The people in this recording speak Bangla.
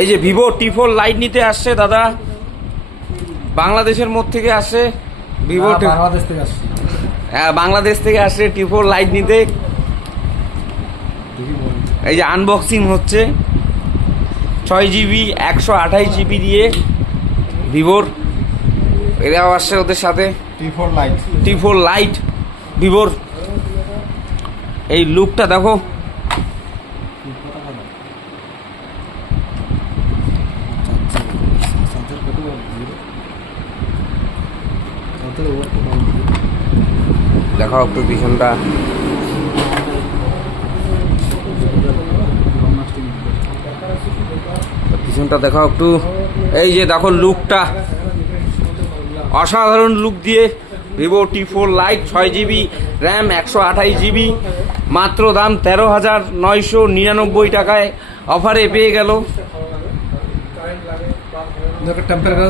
এই যে ভিভো T4 লাইট নিতে আসছে দাদা, বাংলাদেশের মধ্যে থেকে আসে ভিভো, বাংলাদেশ থেকে আসছে। হ্যাঁ, বাংলাদেশ থেকে আসে T4 লাইট নিতে। এই যে আনবক্সিং হচ্ছে 6GB 128GB দিয়ে ভিভোর, এরাও আসছে ওদের সাথে T4 লাইট ভিভোর। এই লুকটা দেখো, দেখাও একটু পিছনটা, পিছনটা দেখাও একটু। এই যে দেখো লুকটা, অসাধারণ লুক দিয়ে Vivo T4 light 6GB RAM 128GB, মাত্র দাম 13,999 টাকায় অফারে পেয়ে গেল।